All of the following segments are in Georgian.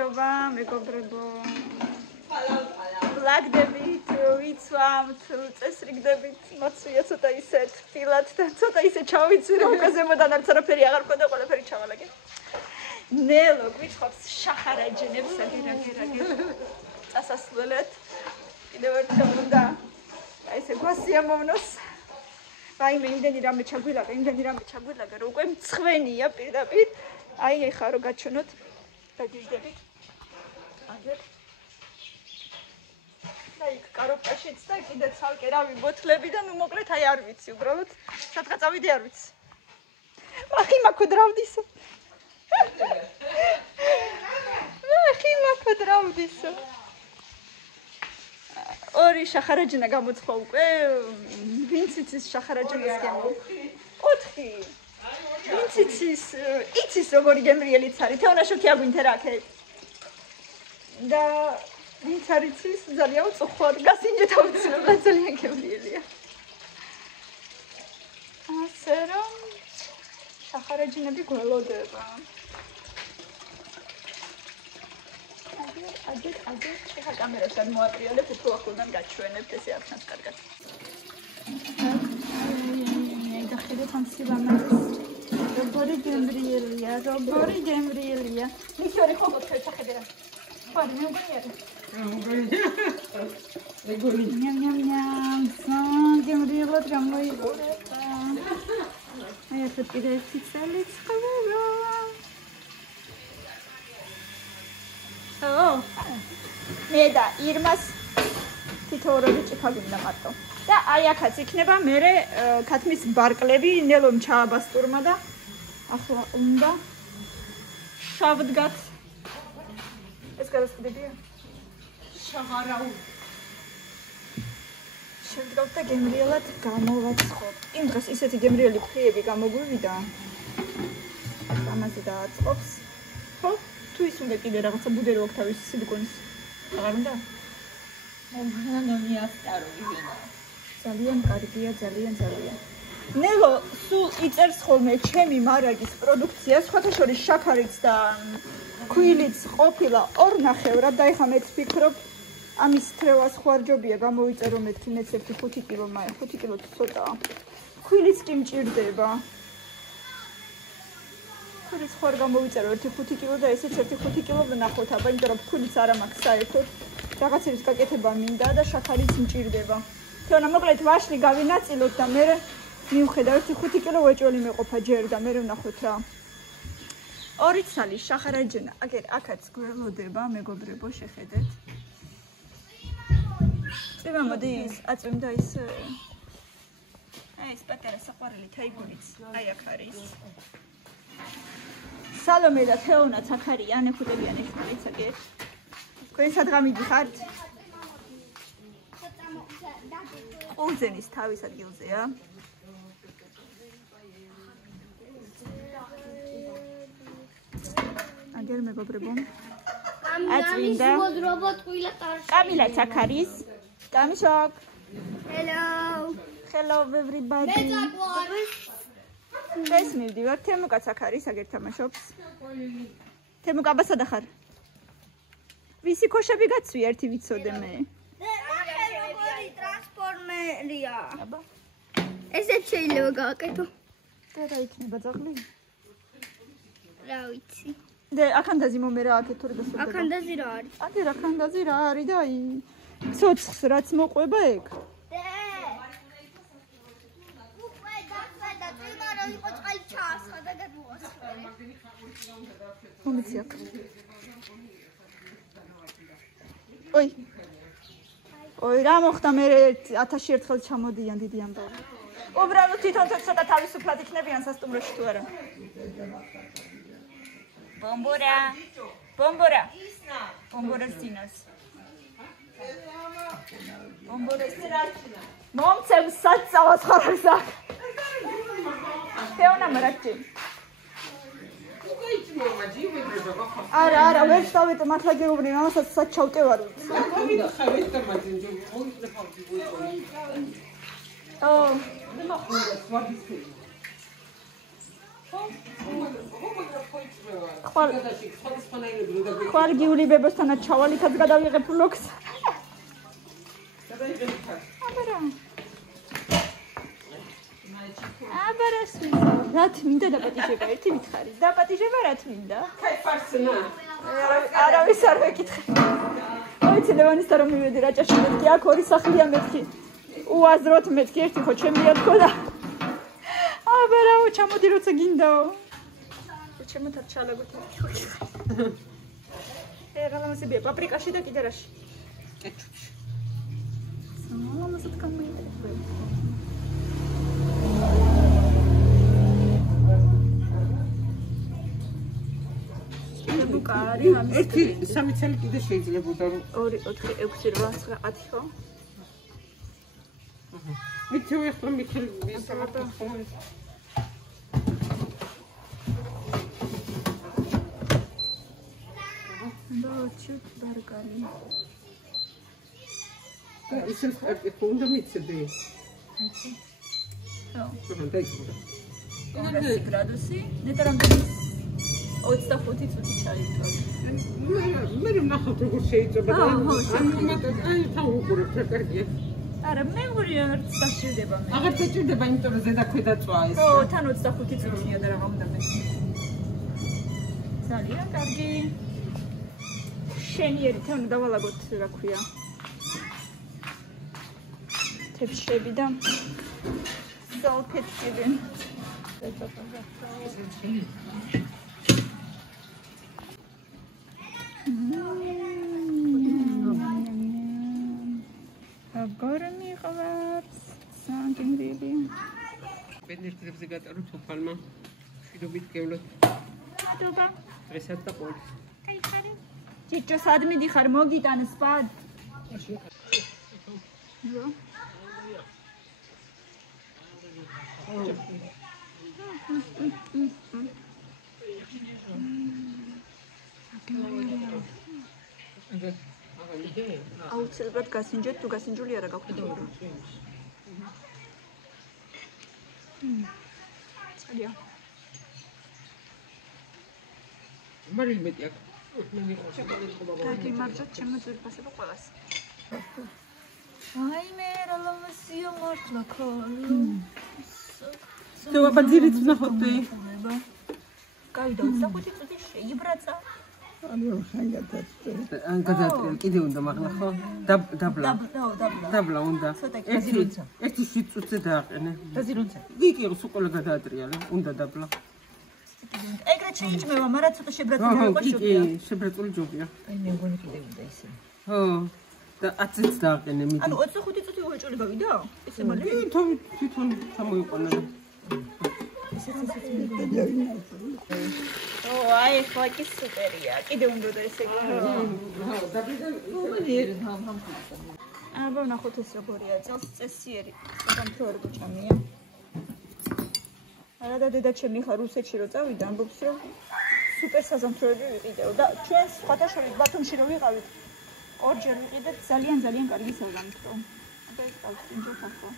გამარჯობა, მეგობრებო. ვლაგდებით, ვიცვამთ, წესრიგდებით, მოცვია ცოტა ისე თბილად და ცოტა ისე ჩავიცვი, რომ ზემოდან არც არაფერი აღარ მქონდა, ყველაფერი ჩავალაგე. ნელო გვითხოვს შახარაჯინებს, აგერაგერაგერ. წასასვლელად. კიდევ ერთხელ უნდა აი ესე გვასიამოვნოს. ვაიმე, იმდენი რამე ჩაგვილაგა, რომ უკვე მცხვენია პირდაპირ. აი ეხა რო გაჩვენოთ, დაგიჟდებით. აგერ. და იქ კაროპტაშიც და კიდე ცალკე რავი ბოთლები და ნუ მოკლედ აი არ ვიცი უბრალოდ სადღაც წავიდე არ ვიცი. ახი მაკოდრავდისო. ორი შახარაჯინა გამოცხო უკვე. ვინც იცის შახარაჯინის გემო? 4. ვინც იცის როგორი გემრიელიც არის? თეონაშოქი აგვინთე რა აქეთ. და ვინც არ იცის ძალიან უწუხარ გასინჯეთ აუცილებლად ძალიან გემრიელია. ასე რომ შახარაჯინები გველოდება. აგერ შეხა კამერას არ მოატრიალებ, უფრო ახლოდან გაჩვენებთ, ესე აქნას კარგად. აი დახედეთ ამ სილამაზეს. როგორი გემრიელია. მიქიორი ხო გქეცახედე რა. ხო, მეგონია. ნიამ. გემრიელად გამოიყურება. აი ეს კიდე ციცელი ცხოველა. მე და ირმას თითოეული ჭიქა გვინდა მარტო. და აი აქაც იქნება მერე ქათმის ბარკლები, ნელომ ჩააბასტურმა და ახლა უნდა შავდგათ. ეს გადასყიდებია? შაღარაუ. შევდგავთ და გემრიელად გამოვაცხობ. იმ დღეს ისეთი გემრიელი ფრიები გამოგვივიდა. ამაზე დააწყობს. ხო? თუ ის უნდა კიდე რაღაცა ბუდერო აქვს თავის სილიკონის. აღარ უნდა? ძალიან კარგია, ძალიან. ნელო სულ იწერს ხოლმე ჩემი მარაგის პროდუქციას, სხვათა შორის შაქარიც და ქვილიც ყოფილა 2 ნახევრად და ეხლა მეც ვფიქრობ ამის თრევას ხوارჯობია გამოვიწერო მეთქი მეც 5 კილო, მაგრამ 5 კილო ცოტაა. ქვილიც კი მჭირდება. ქვილიც ხوار გამოვიწერო 5 კილო და ესეც 5 კილო ვნახოთ, აბა იმიტომ რომ ქვილიც არ მაქვს საერთოდ. რაღაცების გაკეთება მინდა და შაქარიც მჭირდება. თეონა მოკლედ ვაშლი გავინაწილოთ და მე მივხედავთ 5 კილო ვეჭველი მეყოფა ჯერ და მე ვნახოთ რა. 2 ცალი შახარაჯინა. აგერ აქაც გველოდება, მეგობრებო, შეხედეთ. წვიმა მოდის, აწვიმდა ის. აი ეს პატარა საყვარელი თაიგუნიც. აი აქ არის. სალომე და თეონაც აქ არიან, ეხუტებიან ეხმარიც აგერ. თქვენ სადღა მიდიხართ? ყურძენის თავის ადგილზეა. აგერ მეგობრებო. აწვინდა. კამილაც აქ არის. კამიშოკ. Hello everybody. ეს მივდივარ, თემუკაც აქ არის, აგერ თამაშობს. თემუკ აბასადა ხარ? ვისი ქოშები გაცვი ერთი ვიცოდე მე. როგორი ტრანსფორმერია. აბა. ესეც შეიძლება გააკეთო. და რა იქნება ძაღლი? რა ვიცი. და აქანდაზი მომერა აქეთ თორე გასულდება. აქანდაზი რა არის? აგერ აქანდაზი რა არის და აი ცოცხს რაც მოყვება ეგ. მომიცი აქ. ოი რა მოხდა მე 1000 ერთხელ ჩამოდიან დიდი ამბავი. უბრალოდ თვითონ ცოტა თავისუფლად იქნებიან სასტუმროში თუ არა. ბომბორას ძინავს. მომცემ საწავას ხარავს აქ. თეონა მარაჭი. არა, ვერ შევიტე მართლა გეუბნები, ამასაც საჩავტე ვარ. ხვალ გიულიბებოსთანაც ჩავალითაც გადავიღებ ვლოგს. აბარას რა თმინდა დაპატიჟება ერთი მითხარი. დაპატიჟება რა თმინდა? ფარსნა. არავის არ ვეკითხე. მოიცი ლევანისთან რომ მივედი რაჭაში მეთქი აქ ორი სახლია მეთქი. უაზროთ მეთქი ერთი ხო ჩემია თქო და აბარაო ჩამოდი როცა გინდაო. ჩემოთ არ ჩალაგოთ ერთი ხო. რამოსებია პაპრიკაში და კიდე რაში? კეჩუპში. სამომასოთ გამოიყენებ. კარი ამის ერთი სამი წელი კიდე შეიძლებოდა რომ 2 4 6 8 9 10 ხო? მithევი ახლა მithევი სამარტო ხომ ბოჩუთ ბარგალი. და ისე უნდა მიცედი. ხო. ხო, დაიწყო. 200 გრადუსი, ნეტარამდე 25 წუთი ჩაირთვა. მე ვნახავ როგორ შეიძლება და აი თან უყურებ რა კარგია. არა, მე მგონია არ დასჭირდება მე. აღარ შეჭირდება, იმიტომ რომ ზედა ქვედა წვა ეს. ხო, თან 25 წუთია და რა უნდა მე. ძალიან კარგი. შენიერი თან დავალაგოთ რა ქვია. თეფშები და სალფეტები. აგორ მიყვარს სანგრილი. პენდერებზე გატარო თოფალმა. შვიდობით გევლოთ. მადლობა. დღესაც და ყოველთვის. კაიხარე. ჭიჭო სად მიდიხარ მოგიტან სპად? რა? აუცილებლად გასინჯეთ თუ გასინჯული არა გაქვთ. ძალიან. მარილი მეტი აქ. კარგი მარჯვეთ ჩემო ძვირფასება ყველას. აი მე რა ლამასია მართლა ქალო. თუ აბაძირიც ნახოთი. კაი და 25 წუთი შეიბრაცა. ან გადაატრიალ კიდე უნდა მაგლა ხო? დაბლა. დაბლა უნდა. ერთი 7 წუთზე დააყენე. დაზირუნცე. იგი სულ გადაატრიალე, უნდა დაბლა. ეგრე შეიჭმევა, მაგრამ ცოტა შებრაწული ხო, იყო შუბია. კი, შებრაწული ჯობია. აი მე მგონი კიდე უნდა ისე. ხო. და 10-ს დააყენე მიდი. ანუ 25 წუთი უეჭული გავიდა? ესე მალე? თვითონ ჩამოიყვანა. ო, აი ხო კი სუპერია. კიდე უნდა და ესე იგი. ხო, დაბრიდან უმანიერი ჰამ. აბა ნახოთ ეს როგორია, წესიერი. სამთრო რგუჭამია. არა და დედა ჩემი ხარ რუსეთში რო წავიდა, ამბობს რომ სუპერ საზამთროები ვიყიდეო და ჩვენ სხვათა შორის ბათუმში რო ვიყავით, ორჯერ ვიყიდეთ ძალიან კარგი საზამთრო. აბა ეს ყავს ინჯოს ახლა.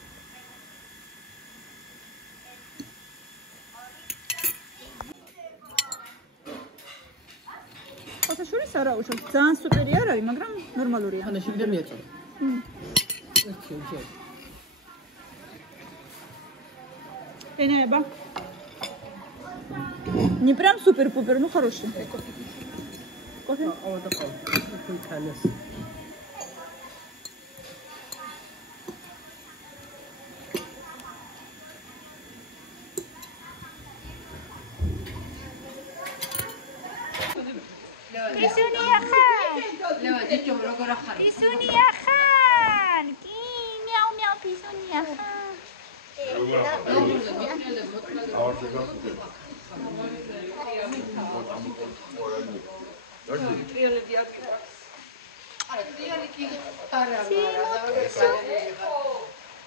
სხვათა შორის არა უშავს, ძალიან სუპერი არ არის, მაგრამ ნორმალურია. ხანაში ვიდრე მიაწოდა. Энеба. Не прям супер-пупер, ну хороший. Кофе? О, такой. Такой канес. Писуния хан. Лева, дитё, როგორ ახარ? Писуния хан. Ки, мяу-мяу, писуния хан.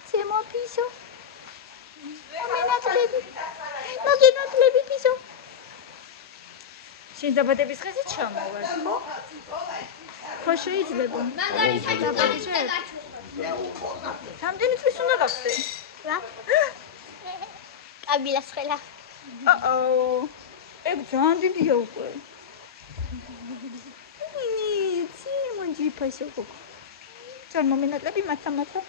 Siamo piso. Მოგინათლები პისო. შენ დაბადების დღეზე ჩამოვალ, ხო? ხო შეიძლება. რამდენი წლის უნდა გახდე? რა? კაბილას ხელა. ეგ ძალიან დიდია უკვე. იცი, მონჯიფა შეგო. ძალიან მომენატრები მათამათა.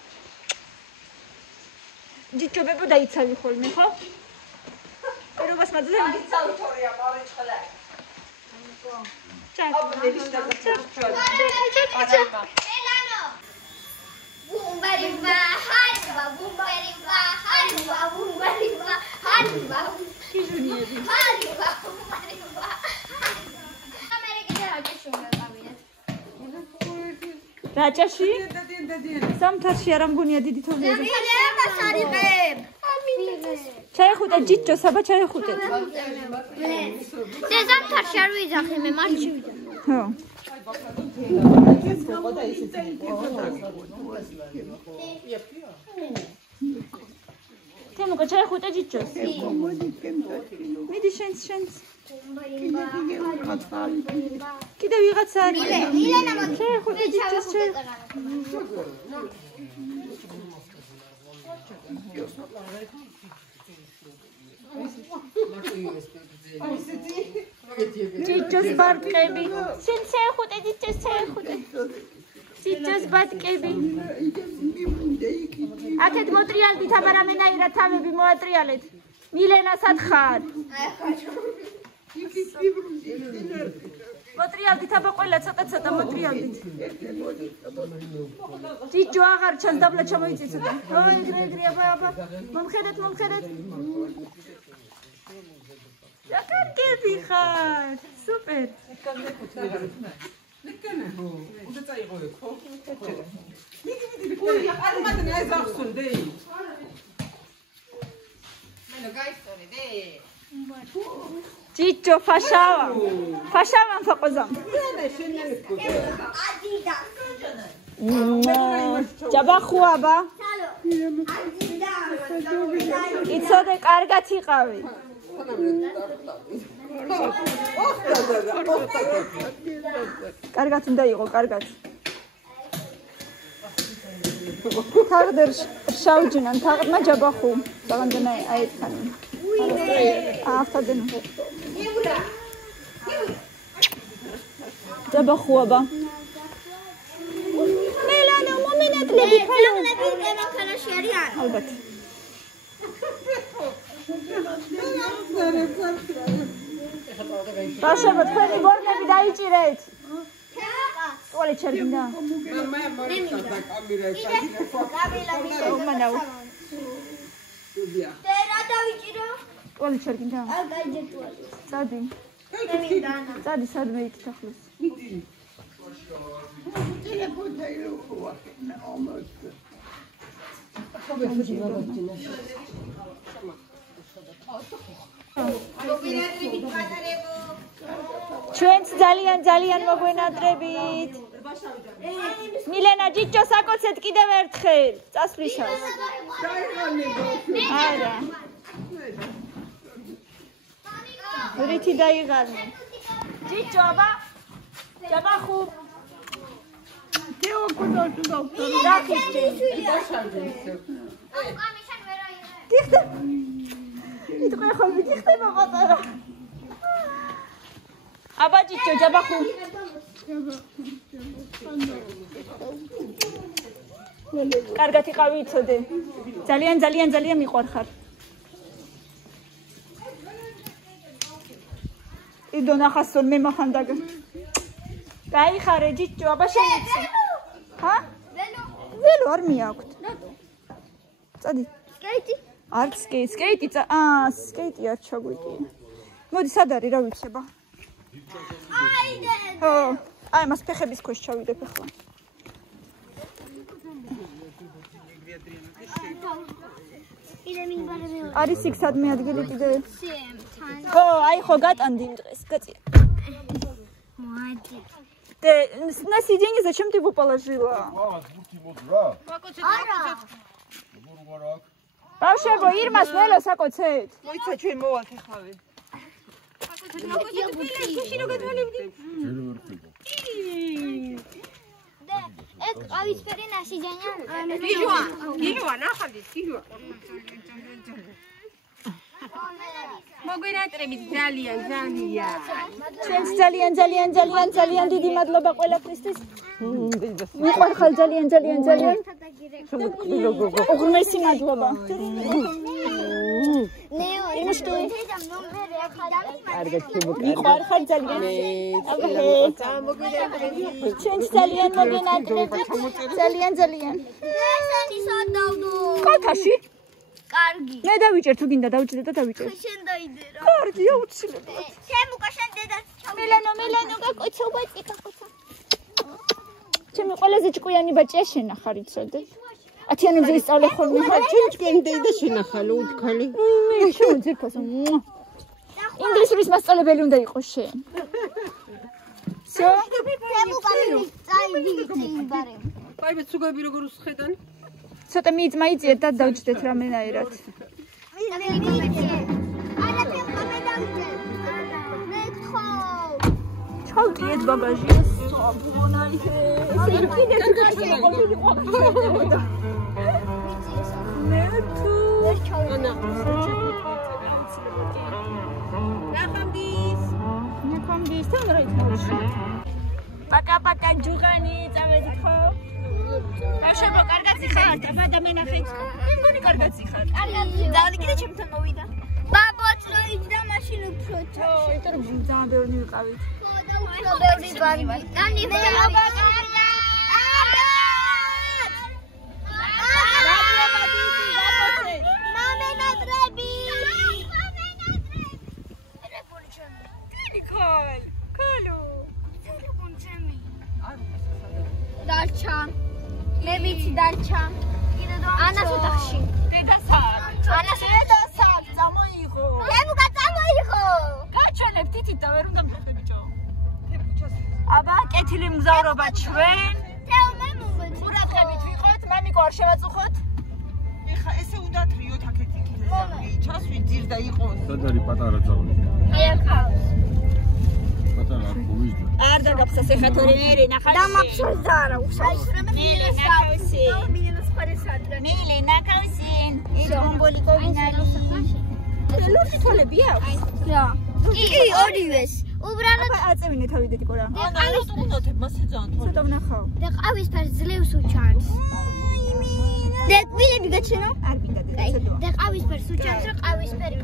ჯიჭობებო დაიცავი ხოლმე, ხო? ერობას მაძლევ იცავ თორია მორეჭხლა. ჩა. ელანო. ბუმბარიბა, ჰარიბა, ბუმბარიბა, ჰარიბა, ბუმბარიბა, ჰარიბა. კიჟუნიები. ჰარიბა, ბუმბარიბა. ამერიკაში აღჭურვა გავიდეთ. რაჭაში? სამთარში არ ამგონია დიდი თოვლები. მილენას არიყებ. ჩაეხუტე ჯიჭო, საბა ჩაეხუტე. ზე სამთარში არ ვიძახე მე მარჩი ვიდა. ხო. თემო ჩაეხუტე ჯიჭოს. მიდი შენს. კიდე ვიღაცა არის. მილენა მოდი. ჩაეხუტე ჯიჭოს. ჯიჭოს ბარტყები. შენ შეეხუტე ჯიჭოს შეეხუტე. ჯიჭოს ბარტყები. აკეთ მოტრიალდით აბა რამენაირად თავები მოატრიალეთ. მილენას ათხარ. მოტრიალდით აბა ყველა ცოტა მოტრიალდით. ჯიჭო აღარ ჩანს დაბლა ჩამოიწიწოდა. ეგრე აბა. მომხედეთ. რა კარგები ხარ. სუპერ. ჯიჭო ფაშავა ფაყოზამ. ჯაბახუაბა. იცოდე კარგად იყავი. კარგად უნდა იყო, კარგად. თაღდერ შაუჯინან, თაღმა ჯაბახუ. საღანდენა აეთქანი. აфтоден. ჯაბახუაბა. მელანო მომენატრები ფელონები დემოქრატიაში არიან. ალბათ. ბავშვებო, თქვენი ბორნები დაიჭირეთ. ყველი ჩერგინდა. უმანაო. და დავიჭირო. ყველი ჩერგინდა. არ გაიჯერტუა. წადი. წადი სადმე იქ თახლოს. ჩვენც ძალიან მოგვენატრებით. მილენა ჯიჭო საკოცეთ კიდევ ერთხელ წასვლისას. არა. რითი დაიღალნე. ჯიჭო აბა. ჯაბახუ. დიხტე. იტყვი ხოლმე დიხტება პატარა. აბა ჯიჭო ჯაბახუ. კარგად იყავი იცოდე. ძალიან მიყვარხარ. იდო ნახასწორ მე მახანდაგ. გაიხარე ჯიჭო აბა შენიცი. ჰა? ველო არ მიაქვთ. წადი. სკეიტი? არც სკეიტი სკეიტი არ ჩაგვიტია. მოდი სად არის რა ვიცება? აიდე. ხო, აი მას ფეხების ქვეშ ჩავიდებ ახლა. არის იქ სადმე ადგილი კიდე? ხო, აი ხო გატანდი იმ დღეს, გაწია. Молодец. Ты на сиденье зачем ты его положила? Бабушка, Ирмас, Нело, საკოცეთ. მოიცა ჩვენ მოვალთ ახლა. ეს ყავისფერი ნასიჯანი გიჟვა, ნახავდი, გიჟვა. მოგვირატრებით ძალიან ძალიან. ჩვენს ძალიან დიდი მადლობა ყველაფრისთვის. მიყვარხარ ძალიან. უღრმესი მადლობა. მიყვარხარ ძალიან. ჩვენს ძალიან მოგენატრებით. ძალიან. კათაში? კარგი. მე დავიჭერ თუ გინდა დავიჭრე და დავიჭერ. შენ დაიდე რა. კარგია უცილებლად. შემუკა შენ დედა. მილანო გაკოცობა წიკაკოცა. ჩემი ყველაზე ჭკვიანი ბაჭია შენ ახარ იცოდე. 10-იანებზე ისწავლე ხოლმე. ჩემ ჭკვიანი და შენახალო უთხალი. შენ ძირფასო. ინგლისურის მასწავლებელი უნდა იყოს შენ. Всё? შემუკა წაიდი იბარე. Пойме ცუგები როგორ უსხედან? ცოტა მიიწმაიწიე და დავჭდეთ რამენაერად. ჩავდიეთ ბაგაჟი. ნახამდის თან რა იცნობში. პაკა ჯუღანი წავედით ხო? Așa, cargați xart, აბა და მე ნახეთ. მე მგონი კარგად იხარ. დავდი კიდე ჩემთან მოვიდა. ბაბოც რო იჯდა მაშინ უფრო ჩაშე. იმიტომ რომ ძალიან ბევრი მივიყავით. უფრო ბევრი ბანი. დანი აბა კარგა. მამენატრები. დარჩა. მე ვიცი დარჩა. კიდე დო ანას ოთახში. ანას დედასაკ წამოიღო. შემუკა წამოიღო. გაჩვენებ თითით და ვერ უნდა მწოხდე ბიჭო. აბა კეთილი მგზავრობა ჩვენ. თეომე მომეც. ყურადღებით ვიყოთ, მამიკო არ შევაწუხოთ. ეხა ესე უნდა თრიოთ აქეთ იქით ზავი. ჩასვი ძირდა იყოს. სადარი პატარა ზავი. ეხავს. პატარა გუვიჯო. არ დაგაფსას ეხა თორე მე ნახავსი. დამაფსოს და არა უშავს. მილე ნახავსი. მილე ნახავსი. ის ბომბოლიკოვი ლურჯი თვალები აქვს? რა. კი, ორივეს. უბრალოდ აწევინე თავი დედიკო რა. ანა უნდა მასე ძალიან თორე. ცოტა ვნახავ. და ყავისფერს ძლევს უჩანს. და კბილები გაჩვენო? არ მინდა დედა. და ყავისფერს უჩანს, რომ ყავისფერი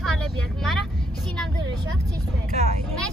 თვალები აქვს, მაგრამ სინამდვილეში აქვს ცისფერი. კაი. მე